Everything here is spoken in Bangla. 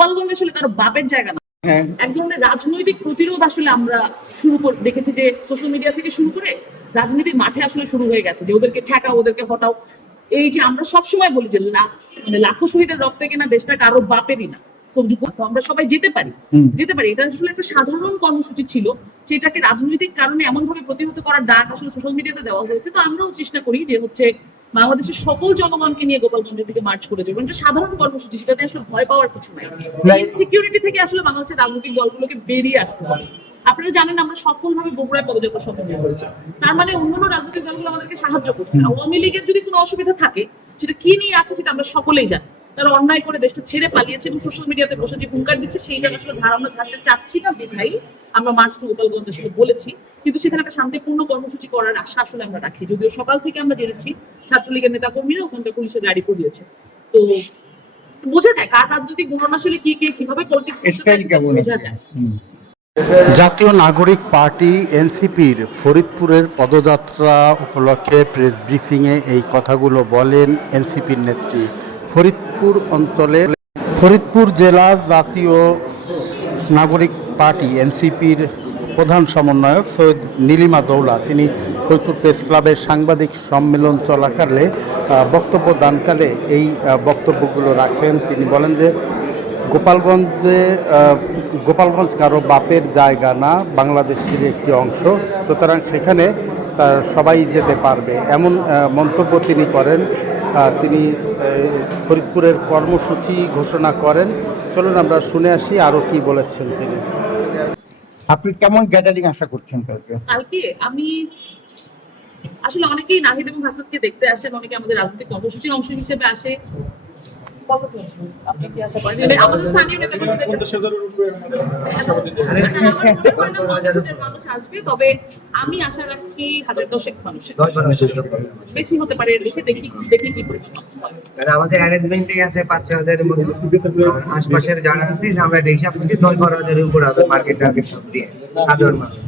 গোপালগঞ্জ আসলে কারো বাপের জায়গা না, এক ধরনের রাজনৈতিক প্রতিরোধ আসলে আমরা দেখেছি যে সোশ্যাল মিডিয়া থেকে শুরু করে রাজনৈতিক মাঠে আসলে শুরু হয়ে গেছে যে ওদেরকে ঠেকাও, ওদেরকে হটাও। এই যে আমরা সবসময় বলি যে মানে লাখো শহীদের রক্তে কিনা দেশটা কারো বাপেরই না, আমরা সবাই যেতে পারি। এটা আসলে একটা সাধারণ কর্মসূচি ছিল, সেটাকে রাজনৈতিক কারণে এমন ভাবে প্রতিহত করার ডাক আসলে সোশ্যাল মিডিয়াতে দেওয়া হয়েছে। তো আমরাও চেষ্টা করি যে হচ্ছে বাংলাদেশের সকল জনগণকে নিয়ে গোপালগঞ্জের দিকে মার্চ করে যাবো। এটা সাধারণ কর্মসূচি, সেটাতে আসলে ভয় পাওয়ার কিছু নাই। সিকিউরিটি থেকে আসলে বাংলাদেশের রাজনৈতিক দলগুলোকে বেরিয়ে আসতে হবে। আপনারা জানেন আমরা সফলভাবে বগুড়ায় পদযাত্রা সম্পন্ন করেছি, তার মানে অন্যান্য রাজনৈতিক দলগুলো আমাদেরকে সাহায্য করছে। আওয়ামী লীগের যদি কোনো অসুবিধা থাকে, সেটা কি নিয়ে আছে সেটা আমরা সকলেই জানি। তারা অন্যায় করে দেশটা ছেড়ে পালিয়েছে এবং সোশ্যাল মিডিয়াতে বসে যে হুঙ্কার দিচ্ছে, সেইটা আসলে ধারণা থাকতে চাচ্ছি না বিধায়ী আমরা মার্চ টু গোপালগঞ্জ আসলে বলেছি। কিন্তু সেখানে একটা শান্তিপূর্ণ কর্মসূচি করার আশা আসলে আমরা রাখি, যদিও সকাল থেকে আমরা জেনেছি ছাত্রলীগের নেতা কর্মীরা ওখানটা পুলিশের গাড়ি পুড়িয়েছে। তো বোঝা যায় কার রাজনৈতিক ধরন আসলে কি কিভাবে পলিটিক্স বোঝা যায়। জাতীয় নাগরিক পার্টি এনসিপির ফরিদপুরের পদযাত্রা উপলক্ষে প্রেস ব্রিফিংয়ে এই কথাগুলো বলেন এনসিপির নেত্রী। ফরিদপুর জেলা জাতীয় নাগরিক পার্টি এনসিপির প্রধান সমন্বয়ক সৈয়দ নীলিমা দৌলা তিনি ফরিদপুর প্রেস ক্লাবের সাংবাদিক সম্মেলন চলাকালে বক্তব্য দানকালে এই বক্তব্যগুলো রাখেন। তিনি বলেন যে গোপালগঞ্জ কারো বাপের জায়গা না, বাংলাদেশের একটি অংশ, সুতরাং সেখানে সবাই যেতে পারবে, এমন মন্তব্য তিনি করেন। তিনি ফরিদপুরের কর্মসূচি ঘোষণা করেন। চলুন আমরা শুনে আসি আরও কি বলেছেন তিনি। আপনি কেমন গ্যাদারিং আশা করছেন কালকে? আমি আসলে অনেকেই নাহিদ এবং হাসনাতকে দেখতে আসেন, অনেকে আমাদের রাজনৈতিক কর্মসূচির অংশ হিসেবে আসে। আপনি কি আশা করেন আমাদের স্থানীয় মানুষ আসবে? তবে আমি আশা রাখি 1000-10 মানুষের, বেশি হতে পারে, বেশি দেখি কি পরিমাণ মানুষ হয়। আমাদের অ্যারেঞ্জমেন্টে আছে 5-6 হাজারের মধ্যে, আশপাশের জানা আছে আমরা হিসাব করছি 10-12 হাজারের উপর হবে মার্কেট টার্গেট সব দিয়ে সাধারণ মানুষ।